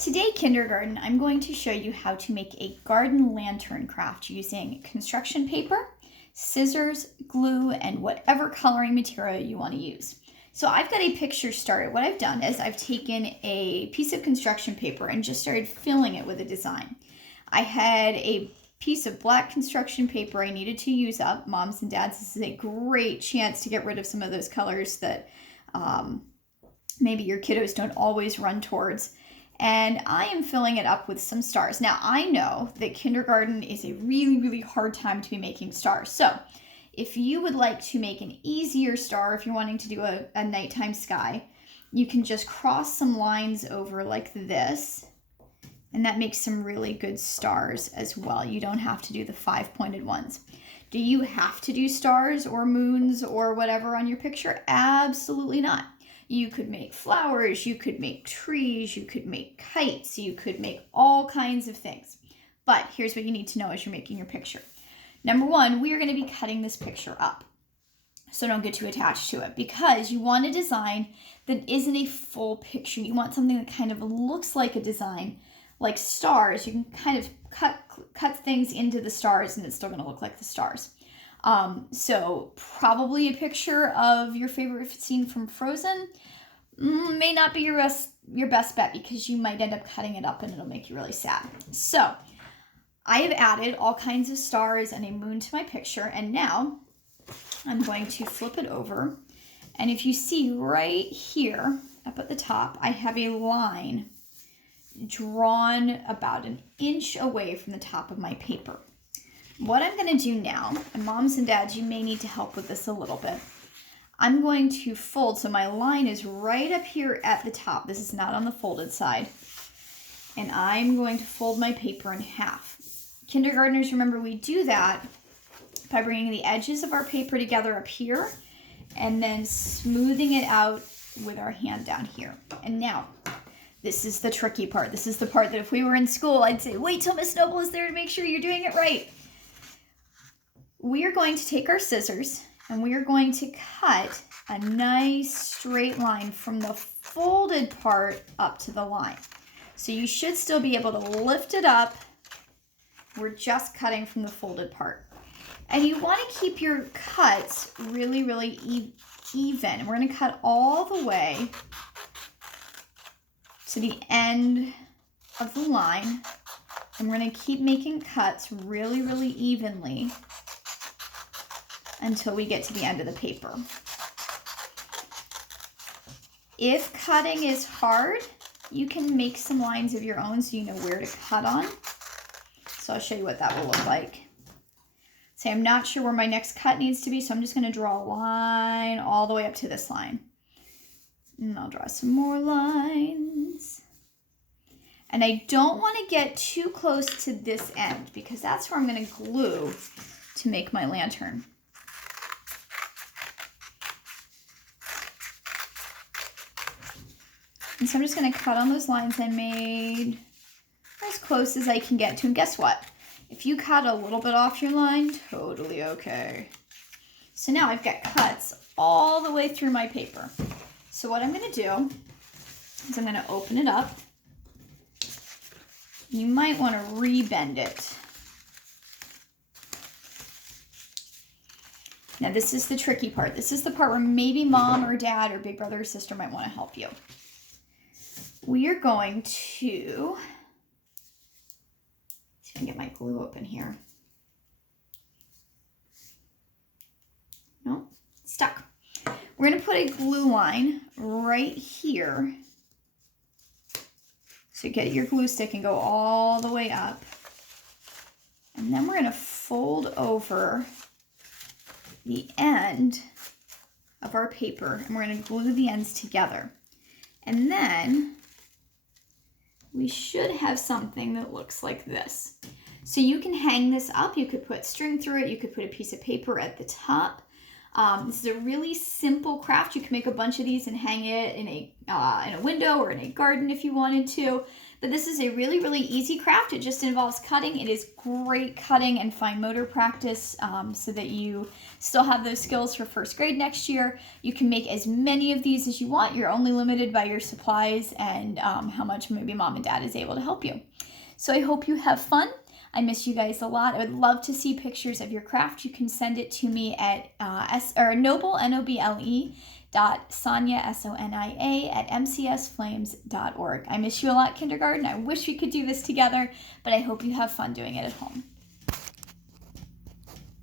Today, kindergarten, I'm going to show you how to make a garden lantern craft using construction paper, scissors, glue, and whatever coloring material you want to use. So I've got a picture started. What I've done is I've taken a piece of construction paper and just started filling it with a design. I had a piece of black construction paper I needed to use up. Moms and dads, this is a great chance to get rid of some of those colors that maybe your kiddos don't always run towards. And I am filling it up with some stars. Now, I know that kindergarten is a really, really hard time to be making stars. So if you would like to make an easier star, if you're wanting to do a nighttime sky, you can just cross some lines over like this. And that makes some really good stars as well. You don't have to do the 5-pointed ones. Do you have to do stars or moons or whatever on your picture? Absolutely not. You could make flowers, you could make trees, you could make kites, you could make all kinds of things. But here's what you need to know as you're making your picture. Number one, we are going to be cutting this picture up. So don't get too attached to it because you want a design that isn't a full picture. You want something that kind of looks like a design, like stars. You can kind of cut things into the stars and it's still going to look like the stars. So probably a picture of your favorite scene from Frozen may not be your best bet because you might end up cutting it up and it'll make you really sad. So I have added all kinds of stars and a moon to my picture, and now I'm going to flip it over. And if you see right here up at the top, I have a line drawn about an inch away from the top of my paper. What I'm going to do now, and moms and dads, you may need to help with this a little bit. I'm going to fold, so my line is right up here at the top. This is not on the folded side. And I'm going to fold my paper in half. Kindergartners, remember we do that by bringing the edges of our paper together up here and then smoothing it out with our hand down here. And now, this is the tricky part. This is the part that if we were in school, I'd say, wait till Miss Noble is there to make sure you're doing it right. We are going to take our scissors and we are going to cut a nice straight line from the folded part up to the line. So you should still be able to lift it up. We're just cutting from the folded part. And you want to keep your cuts really, really even. We're going to cut all the way to the end of the line. And we're going to keep making cuts really, really evenly until we get to the end of the paper. If cutting is hard, you can make some lines of your own so you know where to cut on. So I'll show you what that will look like. Say I'm not sure where my next cut needs to be, so I'm just going to draw a line all the way up to this line. And I'll draw some more lines. And I don't want to get too close to this end because that's where I'm going to glue to make my lantern. And so I'm just going to cut on those lines I made as close as I can get to. And guess what? If you cut a little bit off your line, totally okay. So now I've got cuts all the way through my paper. So what I'm going to do is I'm going to open it up. You might want to rebend it. Now this is the tricky part. This is the part where maybe mom or dad or big brother or sister might want to help you. We are going to, see if I can get my glue open here. No, stuck. We're going to put a glue line right here. So get your glue stick and go all the way up. And then we're going to fold over the end of our paper and we're going to glue the ends together. And then we should have something that looks like this. So you can hang this up. You could put string through it. You could put a piece of paper at the top. This is a really simple craft. You can make a bunch of these and hang it in a window or in a garden if you wanted to. But this is a really, really easy craft. It just involves cutting. It is great cutting and fine motor practice so that you still have those skills for first grade next year. You can make as many of these as you want. You're only limited by your supplies and how much maybe mom and dad is able to help you. So I hope you have fun. I miss you guys a lot. I would love to see pictures of your craft. You can send it to me at noble, N-O-B-L-E, Sonia, S-O-N-I-A, at mcsflames.org. I miss you a lot, kindergarten. I wish we could do this together, but I hope you have fun doing it at home.